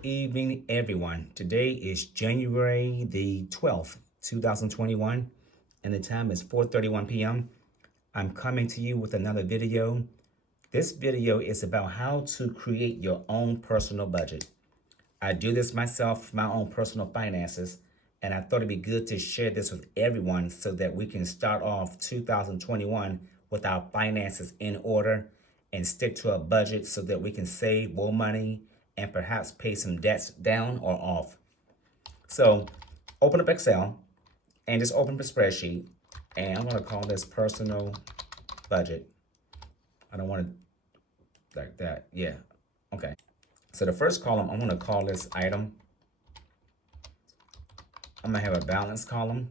Good evening, everyone. Today is January the 12th, 2021, and the time is 4:31 p.m. I'm coming to you with another video. This video is about how to create your own personal budget. I do this myself, my own personal finances, and I thought it'd be good to share this with everyone so that we can start off 2021 with our finances in order and stick to a budget so that we can save more money and perhaps pay some debts down or off. So open up Excel and just open up a spreadsheet, and I'm going to call this personal budget. I don't want it like that. Yeah. Okay. So the first column, I'm going to call this item. I'm going to have a balance column.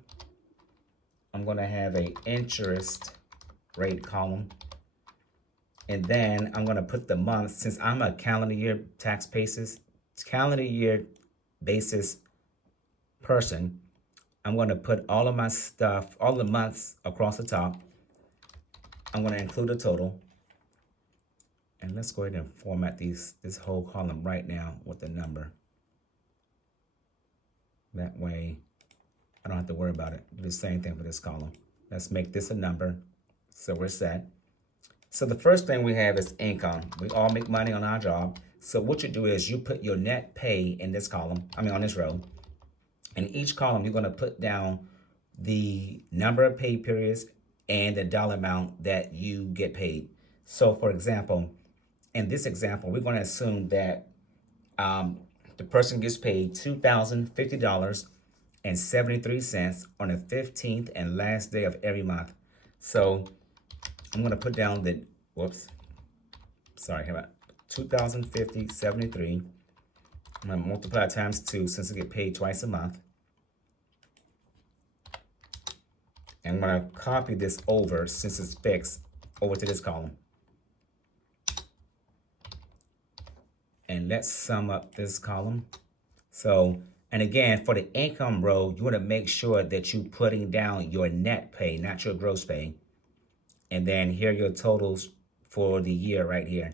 I'm going to have a interest rate column. And then I'm going to put the month, since I'm a calendar year basis person, I'm going to put all of my stuff, all the months across the top. I'm going to include a total. And let's go ahead and format this whole column right now with a number. That way, I don't have to worry about it. Do the same thing for this column. Let's make this a number. So we're set. So the first thing we have is income. We all make money on our job. So what you do is you put your net pay in this column, on this row. In each column, you're going to put down the number of pay periods and the dollar amount that you get paid. So for example, in this example, we're going to assume that the person gets paid $2,050.73 on the 15th and last day of every month. So I'm going to put down the, how about 2,050.73. I'm going to multiply times 2 since I get paid twice a month. And I'm going to copy this over, since it's fixed, over to this column. And let's sum up this column. So, and again, for the income row, you want to make sure that you're putting down your net pay, not your gross pay. And then here are your totals for the year right here.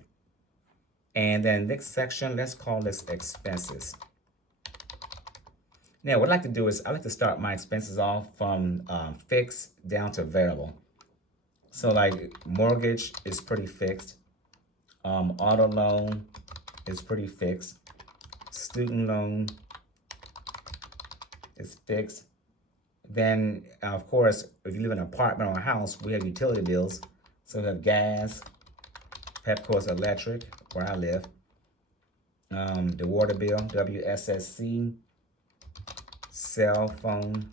And then next section, let's call this expenses. Now, what I like to do is I like to start my expenses off from fixed down to variable. So like mortgage is pretty fixed. Auto loan is pretty fixed. Student loan is fixed. Then, of course, if you live in an apartment or a house, we have utility bills. So we have gas, Pepco's electric, where I live, the water bill, WSSC, cell phone,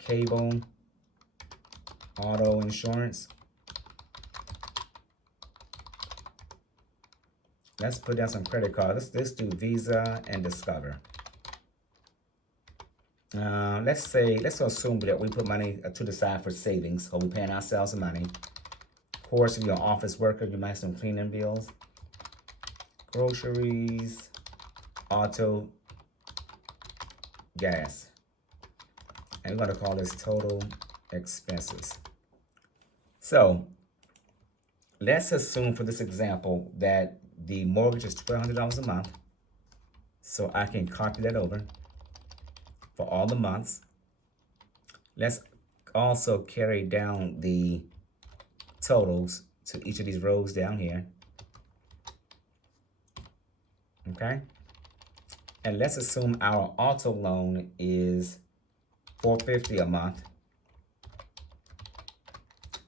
cable, auto insurance. Let's put down some credit cards. Let's do Visa and Discover. Let's assume that we put money to the side for savings, or we're paying ourselves money. Of course, if you're an office worker, you might have some cleaning bills, groceries, auto, gas. And we're going to call this total expenses. So let's assume for this example that the mortgage is $1,200 a month. So I can copy that over for all the months. Let's also carry down the totals to each of these rows down here. Okay. And let's assume our auto loan is $450 a month.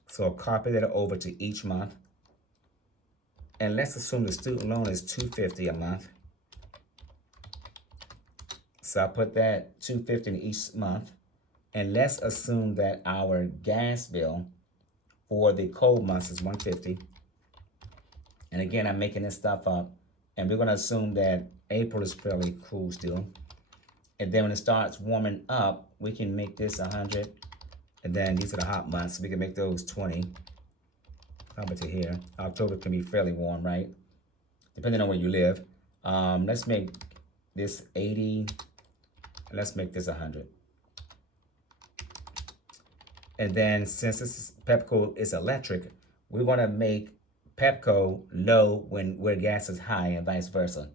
So I'll copy that over to each month. And let's assume the student loan is $250 a month. So I put that $250 in each month. And let's assume that our gas bill for the cold months is $150. And again, I'm making this stuff up. And we're going to assume that April is fairly cool still. And then when it starts warming up, we can make this 100. And then these are the hot months, so we can make those 20. How about to here? October can be fairly warm, right? Depending on where you live. Let's make this 80. Let's make this 100. And then since this is Pepco is electric, we want to make Pepco low where gas is high and vice versa.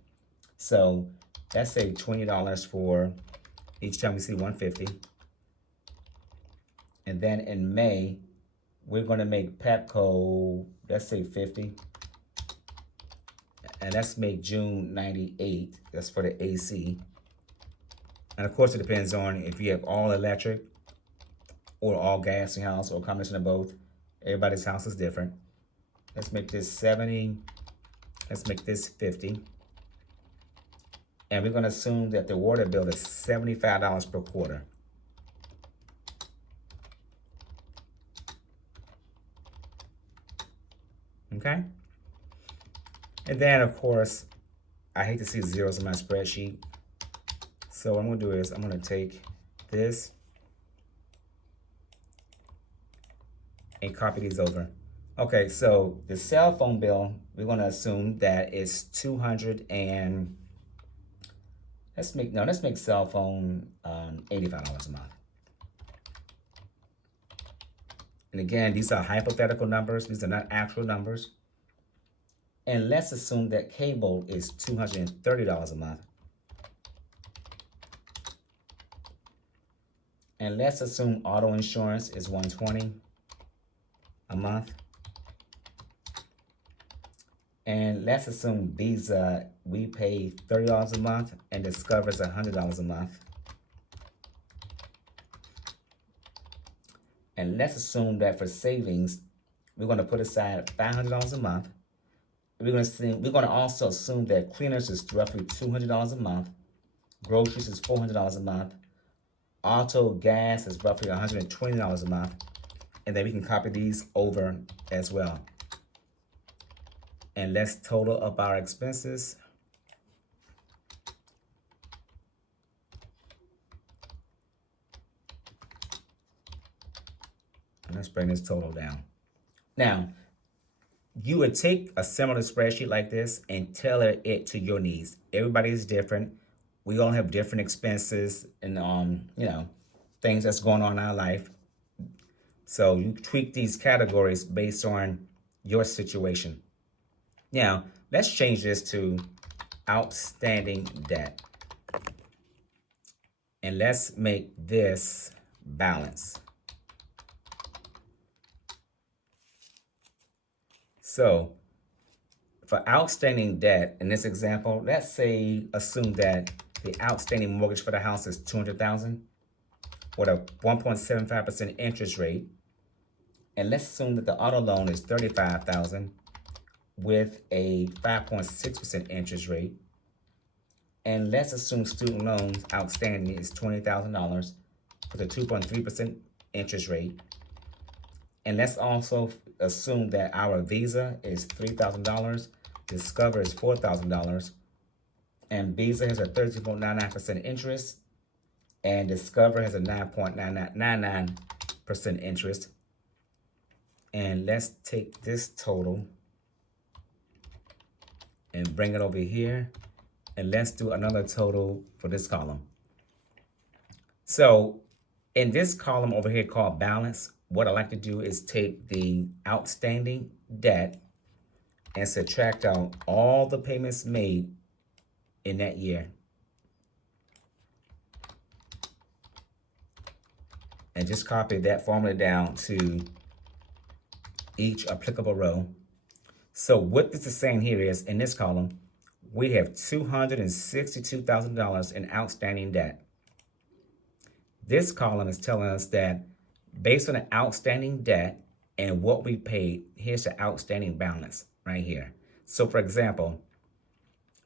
So let's say $20 for each time we see 150. And then in May, we're going to make Pepco, let's say 50. And let's make June 98. That's for the AC. And of course, it depends on if you have all electric or all gas in your house or a combination of both. Everybody's house is different. Let's make this 70. Let's make this 50. And we're going to assume that the water bill is $75 per quarter. Okay? And then, of course, I hate to see zeros in my spreadsheet. So what I'm going to do is I'm going to take this and copy these over. Okay, so the cell phone bill, we're going to assume that it's 200 and let's make cell phone $85 a month. And again, these are hypothetical numbers. These are not actual numbers. And let's assume that cable is $230 a month. And let's assume auto insurance is $120 a month. And let's assume Visa, we pay $30 a month and Discover is $100 a month. And let's assume that for savings, we're going to put aside $500 a month. We're going to also assume that cleaners is roughly $200 a month. Groceries is $400 a month. Auto gas is roughly $120 a month. And then we can copy these over as well. And let's total up our expenses. And let's bring this total down. Now, you would take a similar spreadsheet like this and tailor it to your needs. Everybody is different. We all have different expenses and things that's going on in our life. So you tweak these categories based on your situation. Now, let's change this to outstanding debt. And let's make this balance. So for outstanding debt, in this example, let's say assume that the outstanding mortgage for the house is $200,000 with a 1.75% interest rate. And let's assume that the auto loan is $35,000 with a 5.6% interest rate. And let's assume student loans outstanding is $20,000 with a 2.3% interest rate. And let's also assume that our Visa is $3,000, Discover is $4,000, and Visa has a 13.99% interest, and Discover has a 9.99% interest. And let's take this total and bring it over here, and let's do another total for this column. So in this column over here called balance, what I like to do is take the outstanding debt and subtract out all the payments made in that year. And just copy that formula down to each applicable row. So what this is saying here is, in this column, we have $262,000 in outstanding debt. This column is telling us that based on the outstanding debt and what we paid, here's the outstanding balance right here. So for example,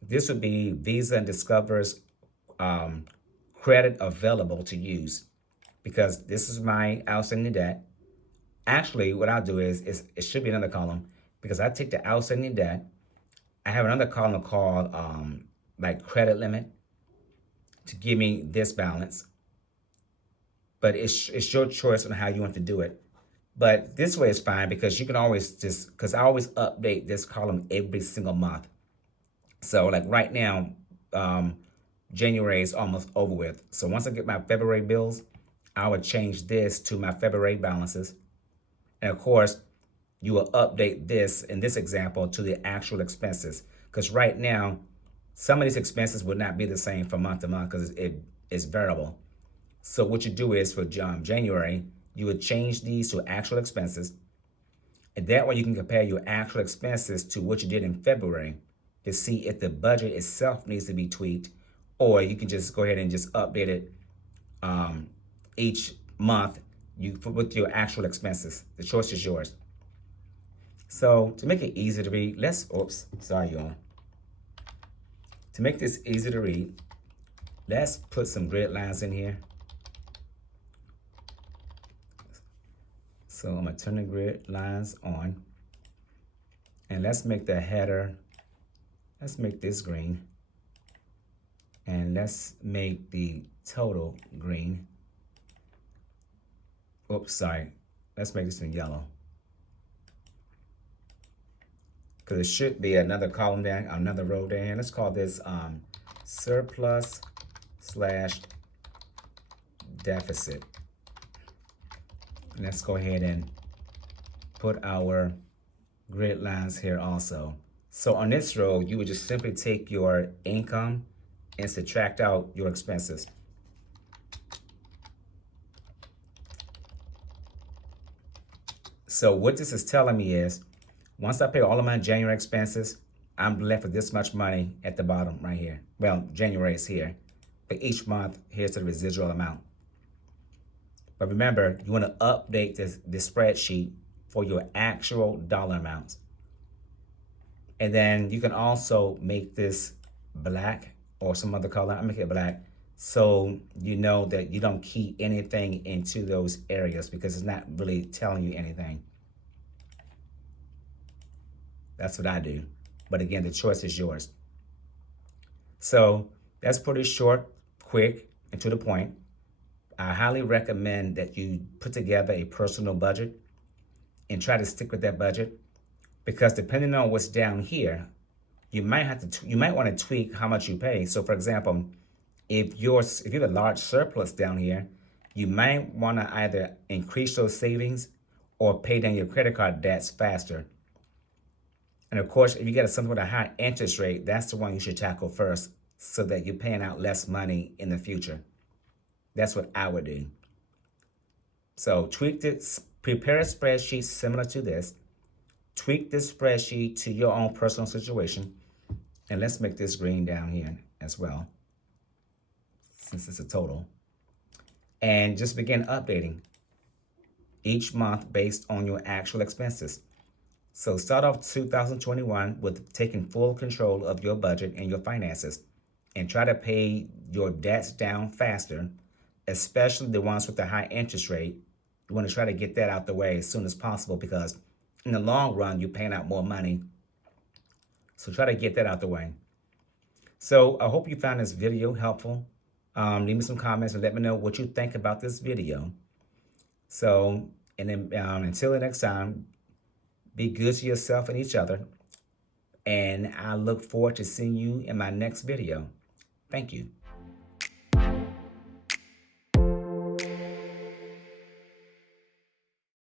this would be Visa and Discover's credit available to use, because this is my outstanding debt. Actually, what I'll do is it should be another column, because I take the outstanding debt. I have another column called like credit limit to give me this balance. But it's your choice on how you want to do it. But this way is fine, because you can always because I always update this column every single month. So like right now, January is almost over with. So once I get my February bills, I would change this to my February balances. And of course, you will update this, in this example, to the actual expenses. Because right now, Some of these expenses would not be the same from month to month because it is variable. So what you do is for January, you would change these to actual expenses. And that way you can compare your actual expenses to what you did in February to see if the budget itself needs to be tweaked, or you can just go ahead and just update it each month with your actual expenses. The choice is yours. So to make it easy to read, sorry y'all. To make this easy to read, let's put some grid lines in here. So I'm gonna turn the grid lines on, and let's make the header, let's make this green, and let's make the total green. Let's make this in yellow, because it should be another column down, another row down here. Let's call this surplus / deficit. Let's go ahead and put our grid lines here also. So on this row, you would just simply take your income and subtract out your expenses. So what this is telling me is, once I pay all of my January expenses, I'm left with this much money at the bottom right here. Well, January is here, but each month, here's the residual amount. But remember, you want to update this spreadsheet for your actual dollar amounts. And then you can also make this black or some other color. I'll make it black, so you know that you don't key anything into those areas because it's not really telling you anything. That's what I do. But again, the choice is yours. So that's pretty short, quick, and to the point. I highly recommend that you put together a personal budget and try to stick with that budget, because depending on what's down here, you might want to tweak how much you pay. So for example, if you have a large surplus down here, you might want to either increase those savings or pay down your credit card debts faster. And of course, if you get something with a high interest rate, that's the one you should tackle first so that you're paying out less money in the future. That's what I would do. So prepare a spreadsheet similar to this. Tweak this spreadsheet to your own personal situation. And let's make this green down here as well, since it's a total. And just begin updating each month based on your actual expenses. So start off 2021 with taking full control of your budget and your finances, and try to pay your debts down faster, especially the ones with the high interest rate. You want to try to get that out the way as soon as possible, because in the long run, you're paying out more money. So try to get that out the way. So I hope you found this video helpful. Leave me some comments and let me know what you think about this video. So, and then until the next time, be good to yourself and each other. And I look forward to seeing you in my next video. Thank you.